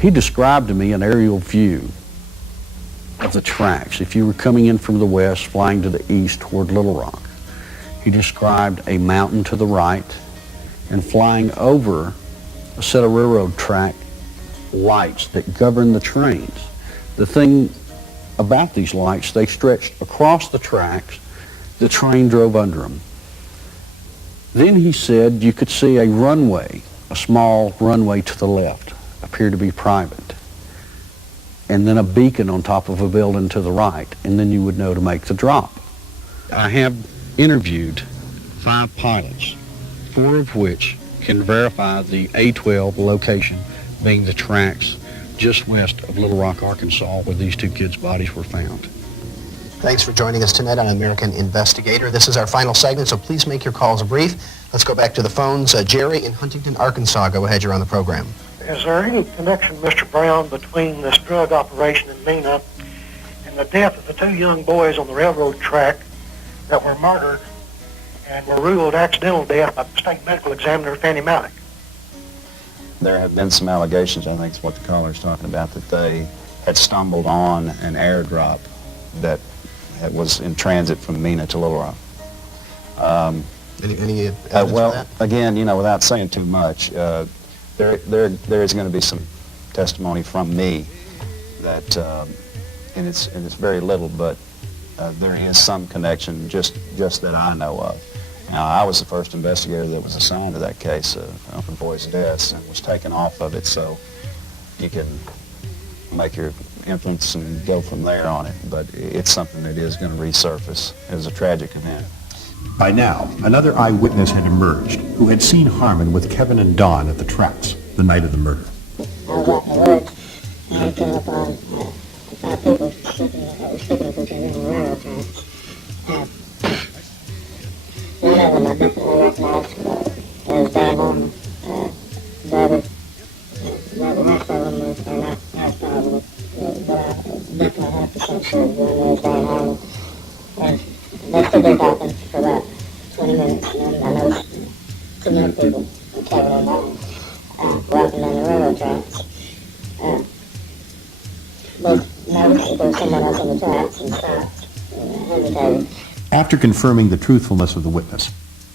He described to me an aerial view of the tracks. If you were coming in from the west, flying to the east toward Little Rock, he described a mountain to the right and flying over a set of railroad track lights that govern the trains. The thing about these lights, they stretched across the tracks. The train drove under them. Then he said you could see a runway, a small runway to the left, appeared to be private, and then a beacon on top of a building to the right, and then you would know to make the drop. I have interviewed 5 pilots, 4 of which can verify the A12 location being the tracks just west of Little Rock, Arkansas, where these 2 kids' bodies were found. Thanks for joining us tonight on American Investigator. This is our final segment, so please make your calls brief. Let's go back to the phones. Jerry in Huntington, Arkansas. Go ahead, you're on the program. Is there any connection, Mr. Brown, between this drug operation in Mena and the death of the 2 young boys on the railroad track that were murdered and were ruled accidental death by the state medical examiner, Fannie Malek? There have been some allegations, I think is what the caller's talking about, that they had stumbled on an airdrop that was in transit from Mena to Little Rock. Any evidence well, of that? again, you know, without saying too much, there is going to be some testimony from me that, and it's very little, but there is some connection just that I know of. Now, I was the first investigator that was assigned to that case of the boys' deaths and was taken off of it, so you can make your inference and go from there on it. But it's something that is going to resurface. It was a tragic event. By now, another eyewitness had emerged who had seen Harmon with Kevin and Don at the tracks the night of the murder. I was walking to work, and I came upon 5 people sleeping in the railroad tracks. One of them I definitely recognized as Dad Harmon. The rest of them was not probably, but I was definitely 100% sure one was Dad Harmon. They stood there talking for about 20 minutes, and I noticed 2 young people, Kevin and Don, walking down the railroad tracks. Both noticed that there was someone else on the tracks and stopped and hesitated. After confirming the truthfulness of the witness,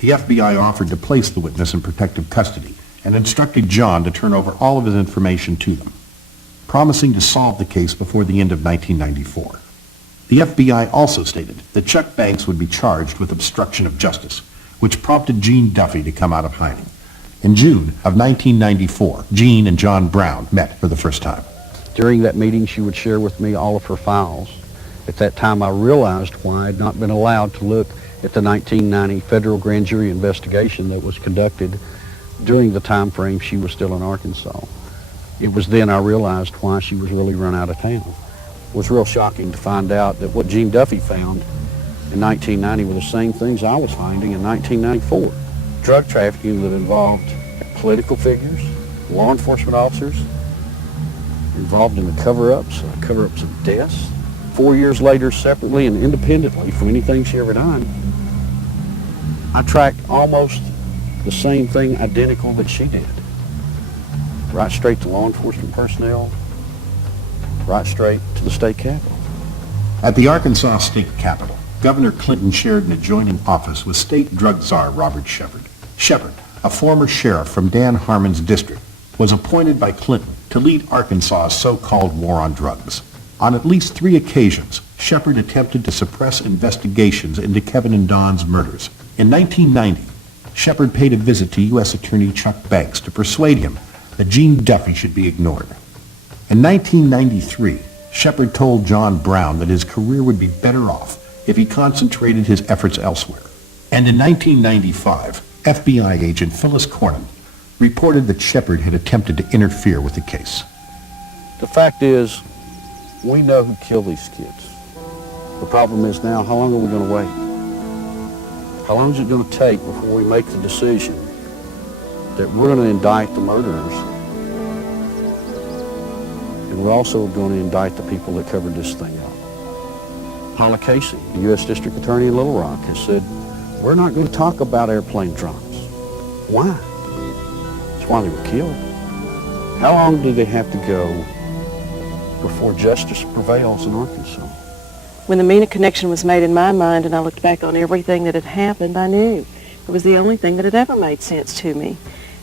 the FBI offered to place the witness in protective custody and instructed John to turn over all of his information to them, promising to solve the case before the end of 1994. The FBI also stated that Chuck Banks would be charged with obstruction of justice, which prompted Jean Duffy to come out of hiding. In June of 1994, Jean and John Brown met for the first time. During that meeting, she would share with me all of her files. At that time, I realized why I had not been allowed to look at the 1990 federal grand jury investigation that was conducted during the time frame she was still in Arkansas. It was then I realized why she was really run out of town. It was real shocking to find out that what Jean Duffy found in 1990 were the same things I was finding in 1994. Drug trafficking that involved political figures, law enforcement officers, involved in the cover-ups of deaths. 4 years later, separately and independently from anything she ever done, I tracked almost the same thing identical that she did. Right straight to law enforcement personnel, right straight to the state capitol. At the Arkansas State Capitol, Governor Clinton shared an adjoining office with State Drug Czar Robert Shepard. Shepard, a former sheriff from Dan Harmon's district, was appointed by Clinton to lead Arkansas's so-called war on drugs. On at least 3 occasions, Shepard attempted to suppress investigations into Kevin and Don's murders. In 1990, Shepard paid a visit to U.S. Attorney Chuck Banks to persuade him that Jean Duffy should be ignored. In 1993, Shepard told John Brown that his career would be better off if he concentrated his efforts elsewhere. And in 1995, FBI agent Phyllis Cornyn reported that Shepard had attempted to interfere with the case. The fact is, we know who killed these kids. The problem is now, how long are we going to wait? How long is it going to take before we make the decision that we're going to indict the murderers, and we're also going to indict the people that covered this thing up? Paula Casey, the U.S. District Attorney in Little Rock, has said, we're not going to talk about airplane drops. Why? It's why they were killed. How long do they have to go before justice prevails in Arkansas? When the Mena Connection was made in my mind and I looked back on everything that had happened, I knew it was the only thing that had ever made sense to me.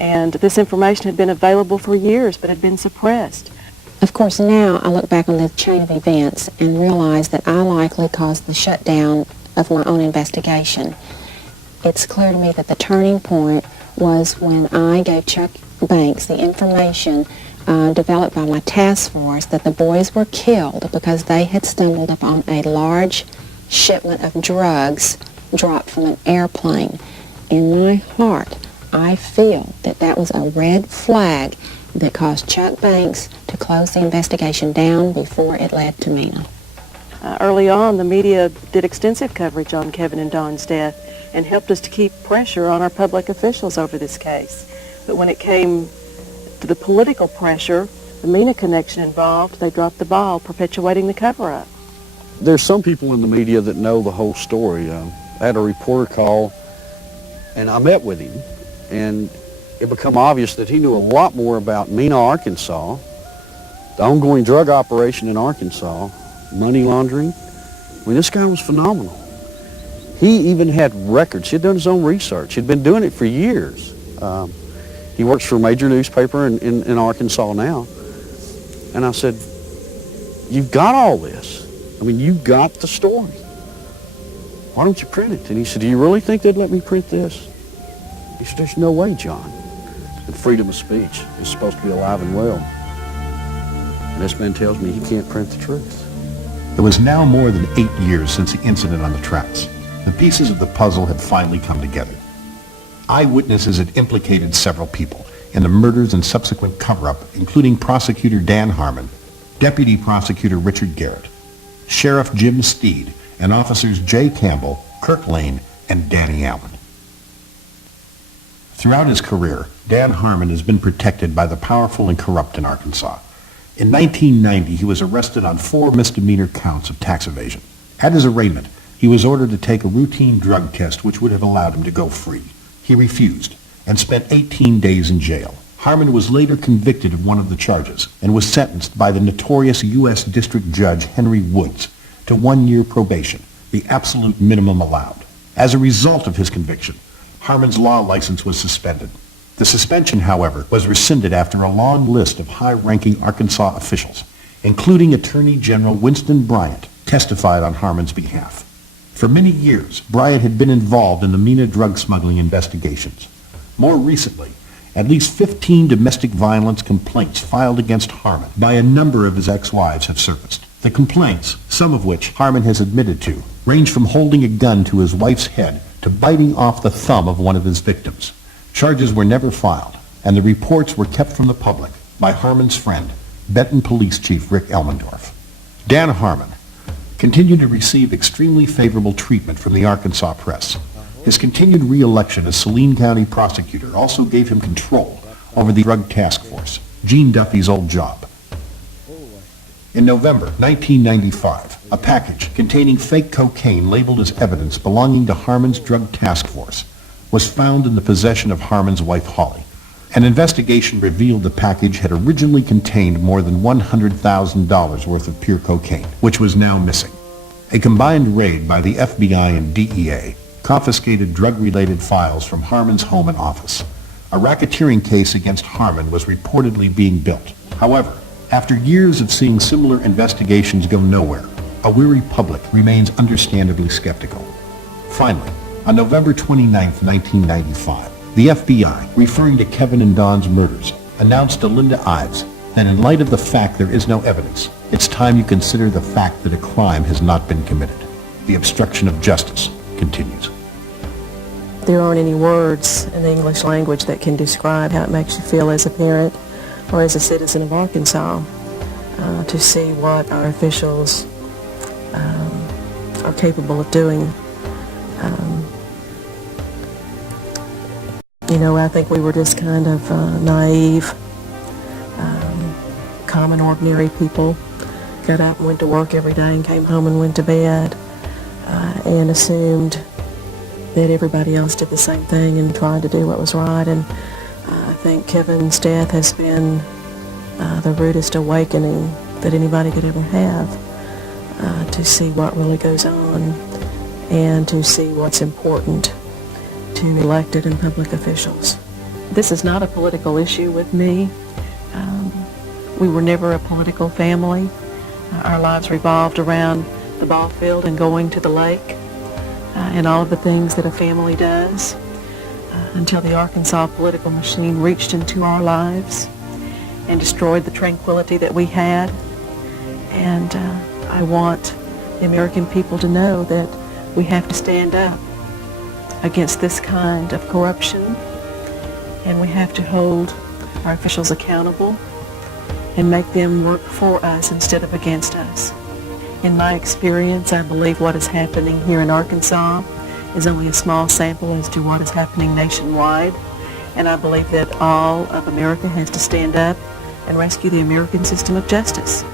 And this information had been available for years but had been suppressed. Of course, now I look back on the chain of events and realize that I likely caused the shutdown of my own investigation. It's clear to me that the turning point was when I gave Chuck Banks the information developed by my task force that the boys were killed because they had stumbled upon a large shipment of drugs dropped from an airplane. In my heart, I feel that that was a red flag that caused Chuck Banks to close the investigation down before it led to Mena. Early on, the media did extensive coverage on Kevin and Don's death and helped us to keep pressure on our public officials over this case. But when it came to the political pressure, the Mena Connection involved, they dropped the ball, perpetuating the cover-up. There's some people in the media that know the whole story. I had a reporter call, and I met with him, and it became obvious that he knew a lot more about Mena, Arkansas, the ongoing drug operation in Arkansas, money laundering. I mean, this guy was phenomenal. He even had records. He had done his own research. He'd been doing it for years. He works for a major newspaper in Arkansas now. And I said, you've got all this. I mean, you got the story. Why don't you print it? And he said, do you really think they'd let me print this? He said, there's no way, John. And freedom of speech is supposed to be alive and well. And this man tells me he can't print the truth. It was now more than 8 years since the incident on the tracks. The pieces of the puzzle had finally come together. Eyewitnesses had implicated several people in the murders and subsequent cover-up, including Prosecutor Dan Harmon, Deputy Prosecutor Richard Garrett, Sheriff Jim Steed, and Officers Jay Campbell, Kirk Lane, and Danny Allen. Throughout his career, Dan Harmon has been protected by the powerful and corrupt in Arkansas. In 1990, he was arrested on 4 misdemeanor counts of tax evasion. At his arraignment, he was ordered to take a routine drug test which would have allowed him to go free. He refused and spent 18 days in jail. Harmon was later convicted of one of the charges and was sentenced by the notorious U.S. District Judge Henry Woods to 1-year probation, the absolute minimum allowed. As a result of his conviction, Harmon's law license was suspended. The suspension, however, was rescinded after a long list of high-ranking Arkansas officials, including Attorney General Winston Bryant, testified on Harmon's behalf. For many years, Bryant had been involved in the Mena drug smuggling investigations. More recently, at least 15 domestic violence complaints filed against Harmon by a number of his ex-wives have surfaced. The complaints, some of which Harmon has admitted to, range from holding a gun to his wife's head to biting off the thumb of one of his victims. Charges were never filed, and the reports were kept from the public by Harmon's friend, Benton Police Chief Rick Elmendorf. Dan Harmon continued to receive extremely favorable treatment from the Arkansas press. His continued re-election as Saline County prosecutor also gave him control over the drug task force, Gene Duffy's old job. In November 1995, a package containing fake cocaine labeled as evidence belonging to Harmon's drug task force was found in the possession of Harmon's wife, Holly. An investigation revealed the package had originally contained more than $100,000 worth of pure cocaine, which was now missing. A combined raid by the FBI and DEA confiscated drug-related files from Harmon's home and office. A racketeering case against Harmon was reportedly being built. However, after years of seeing similar investigations go nowhere, a weary public remains understandably skeptical. Finally, on November 29, 1995, the FBI, referring to Kevin and Don's murders, announced to Linda Ives that in light of the fact there is no evidence, it's time you consider the fact that a crime has not been committed. The obstruction of justice continues. There aren't any words in the English language that can describe how it makes you feel as a parent or as a citizen of Arkansas to see what our officials are capable of doing. I think we were just kind of naive, common, ordinary people. Got up and went to work every day and came home and went to bed and assumed that everybody else did the same thing and tried to do what was right. And I think Kevin's death has been the rudest awakening that anybody could ever have, to see what really goes on and to see what's important to elected and public officials. This is not a political issue with me. We were never a political family. Our lives revolved around the ball field and going to the lake and all of the things that a family does until the Arkansas political machine reached into our lives and destroyed the tranquility that we had. And I want the American people to know that we have to stand up against this kind of corruption, and we have to hold our officials accountable and make them work for us instead of against us. In my experience, I believe what is happening here in Arkansas is only a small sample as to what is happening nationwide, and I believe that all of America has to stand up and rescue the American system of justice.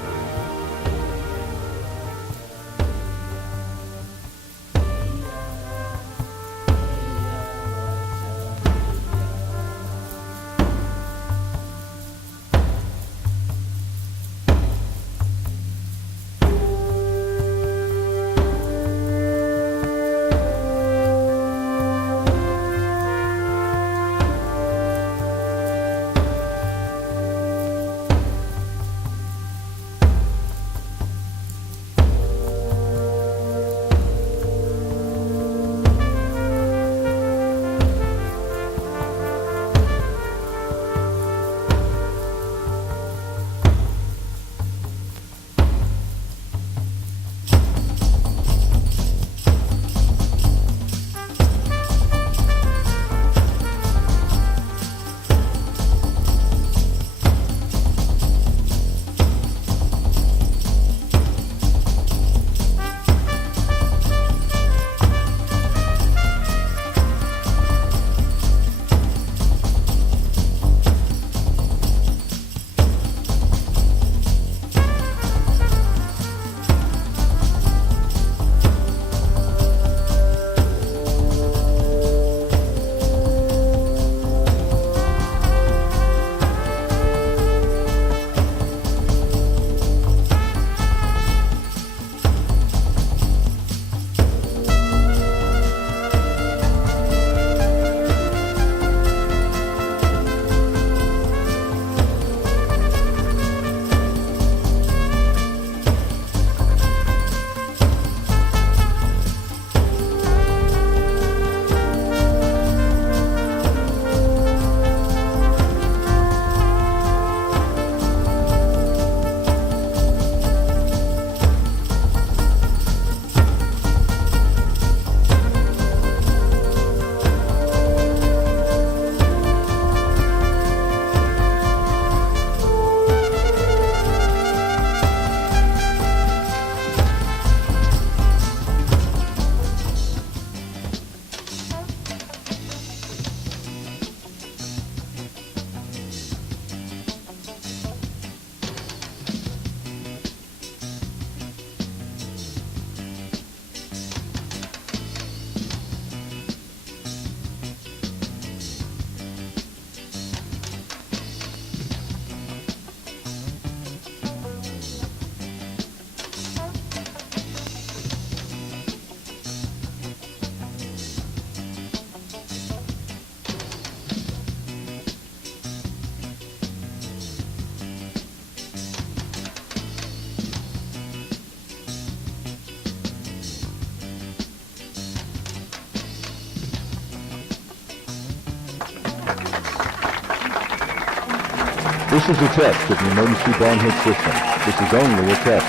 This is a test of the emergency bomb hit system. This is only a test.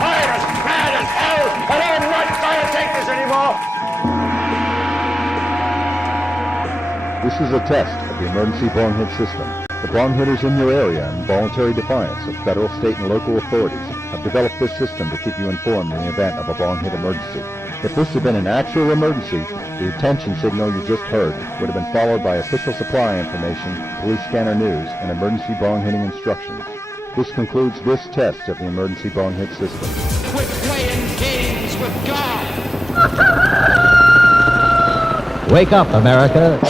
Fire is mad as hell! I don't want to take this anymore! This is a test of the emergency bomb hit system. The bomb hitters in your area, in voluntary defiance of federal, state, and local authorities, have developed this system to keep you informed in the event of a bomb hit emergency. If this had been an actual emergency, the attention signal you just heard would have been followed by official supply information, police scanner news, and emergency bong hitting instructions. This concludes this test of the emergency bong hit system. Quit playing games with God! Wake up, America.